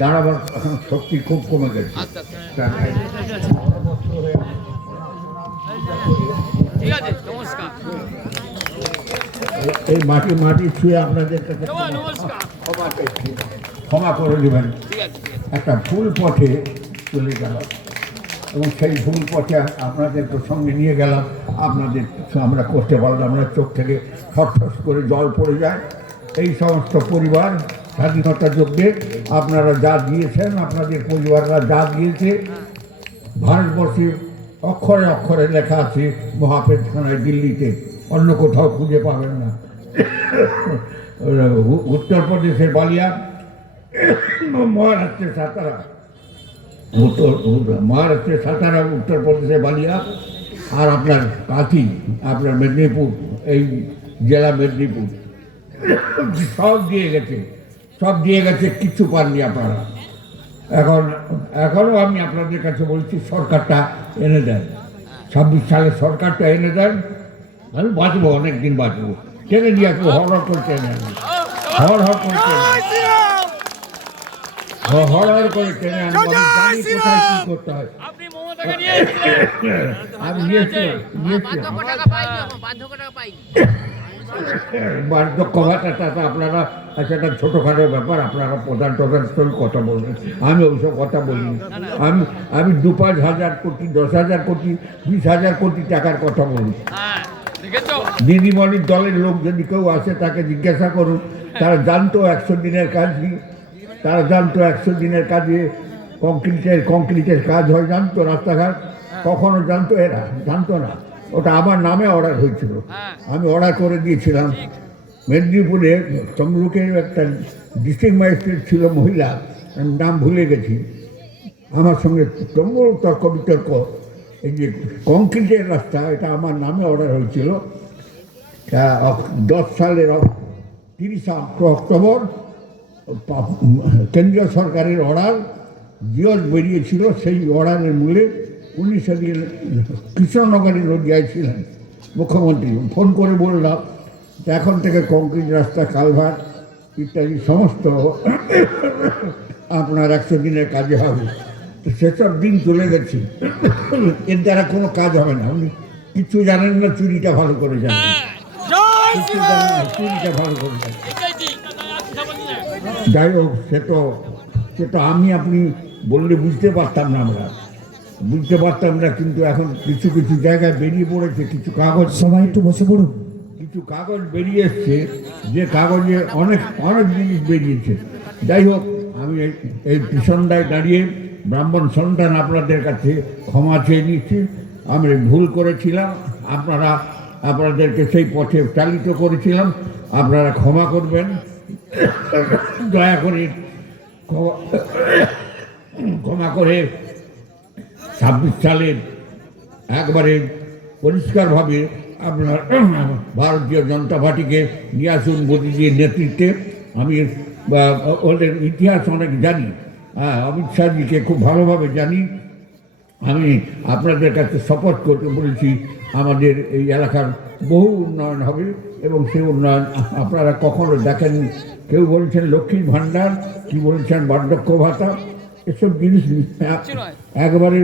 দাঁড়াবার এখন শক্তি খুব কমে গেছে। আচ্ছা আচ্ছা। এই মাটি মাটি ছুঁয়ে আপনাদের কাছে ক্ষমা করে দেবেন। একটা ভুল পথে চলে গেল এবং সেই ভুল পথে আপনাদের সঙ্গে নিয়ে গেলাম। আপনাদের আমরা করতে পারলাম না চোখ থেকে ঠস করে জল পড়ে যায়। এই সমস্ত পরিবার স্বাধীনতা যজ্ঞে আপনারা যা দিয়েছেন আপনাদের পরিবাররা যা দিয়েছে ভারতবর্ষে অক্ষরে অক্ষরে লেখা আছে মহাপেটখানায় দিল্লিতে, অন্য কোথাও খুঁজে পাবেন না। উত্তরপ্রদেশের বালিয়া মহারাষ্ট্রের সাতারা, উত্তর- মহারাষ্ট্রের সাতারা, উত্তরপ্রদেশের বালিয়া, আর আপনার কাঁথি, আপনার মেদিনীপুর, এই জেলা মেদিনীপুর। সব দিয়ে গেছে। সব দিয়ে গেছে কিচ্ছু পাননি আপনারা। এখন এখনও আমি আপনাদের কাছে বলছি সরকারটা এনে দেন। ছাব্বিশ সালে সরকারটা এনে দেন আমি বাঁচবো অনেক দিন বাঁচবো। টেনে নিয়ে আসব হর হর করে টেনে আনব। হর হর করে টেনে হর হর করে টেনে আনব। আমি জানি কোথায় কী করতে হয়। আমি নিয়েছিলাম নিয়েছিলাম। আপনারা আচ্ছা ছোটোখাটো ব্যাপার, আপনারা প্রধান কথা বলবেন। আমি ওইসব কথা বলিনি। আমি আমি দু পাঁচ হাজার কোটি, দশ হাজার কোটি, বিশ হাজার কোটি টাকার কথা বলি। দিদিমণির দলের লোক যদি কেউ আসে, তাকে জিজ্ঞাসা করুন। তারা জানতো একশো দিনের কাজ তারা জানতো একশো দিনের কাজে কংক্রিটের কংক্রিটের কাজ হয়। জানতো রাস্তাঘাট? কখনো জানতো এরা? জানতো না। ওটা আমার নামে অর্ডার হয়েছিল। হ্যাঁ। আমি অর্ডার করে দিয়েছিলাম। মেদিনীপুরে তমলুকের একটা ডিস্ট্রিক্ট ম্যাজিস্ট্রেট ছিল মহিলা আমি নাম ভুলে গেছি। আমার সঙ্গে তুমুল তর্ক বিতর্ক এই যে কংক্রিটের রাস্তা এটা আমার নামে অর্ডার হয়েছিল। দশ সালের তিরিশে অক্টোবর কেন্দ্রীয় সরকারের অর্ডার জিওর বেরিয়েছিল সেই অর্ডারের মূলে উনি সেদিন কৃষ্ণনগরের নদিয়ায় ছিলেন মুখ্যমন্ত্রী। ফোন করে বললাম যে এখন থেকে কংক্রিট রাস্তা কালভার ইত্যাদি সমস্ত আপনার একশো দিনের কাজে হবে। তো সেসব দিন চলে গেছে। এর দ্বারা কোনো কাজ হবে না। উনি কিচ্ছু জানেন না চুরিটা ভালো করে জানেন। চুরিটা ভালো করে জানেন। যাই হোক সে তো সে তো আমি আপনি বললে বুঝতে পারতাম না আমরা। বুঝতে পারতাম না কিন্তু এখন কিছু কিছু জায়গায় বেরিয়ে পড়েছে কিছু কাগজ। সবাই একটু বসে পড়ুন। কিছু কাগজ বেরিয়ে এসছে যে কাগজে অনেক অনেক জিনিস বেরিয়েছে। যাই হোক আমি এই পিছনটায় দাঁড়িয়ে ব্রাহ্মণ সন্তান আপনাদের কাছে ক্ষমা চেয়ে নিচ্ছি। আমি ভুল করেছিলাম আপনারা আপনাদেরকে সেই পথে চালিত করেছিলাম আপনারা ক্ষমা করবেন। দয়া করে ক্ষমা- ক্ষমা করে ছাব্বিশ সালের একবারে পরিষ্কারভাবে আপনার ভারতীয় জনতা পার্টিকে নিয়ে আসুন মোদীজির নেতৃত্বে, আমি ওদের ইতিহাস অনেক জানি হ্যাঁ অমিত শাহজিকে খুব ভালোভাবে জানি। আমি আপনাদের কাছে সাপোর্ট করতে বলেছি, আমাদের এই এলাকার বহু উন্নয়ন হবে এবং সেই উন্নয়ন আপনারা কখনো দেখেন কেউ বলছেন লক্ষ্মীর ভাণ্ডার, কি বলছেন বার্ধক্য ভাতা এসব জিনিস একবারে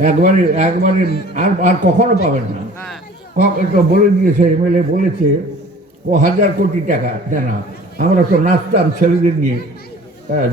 একবারে একবারে আর আর কখনো পাবেন না। হ্যাঁ। এটা বলে দিয়েছে এমএলএ বলেছে ও হাজার কোটি টাকা জানা আমরা তো নাচতাম ছেলেদের নিয়ে। হ্যাঁ,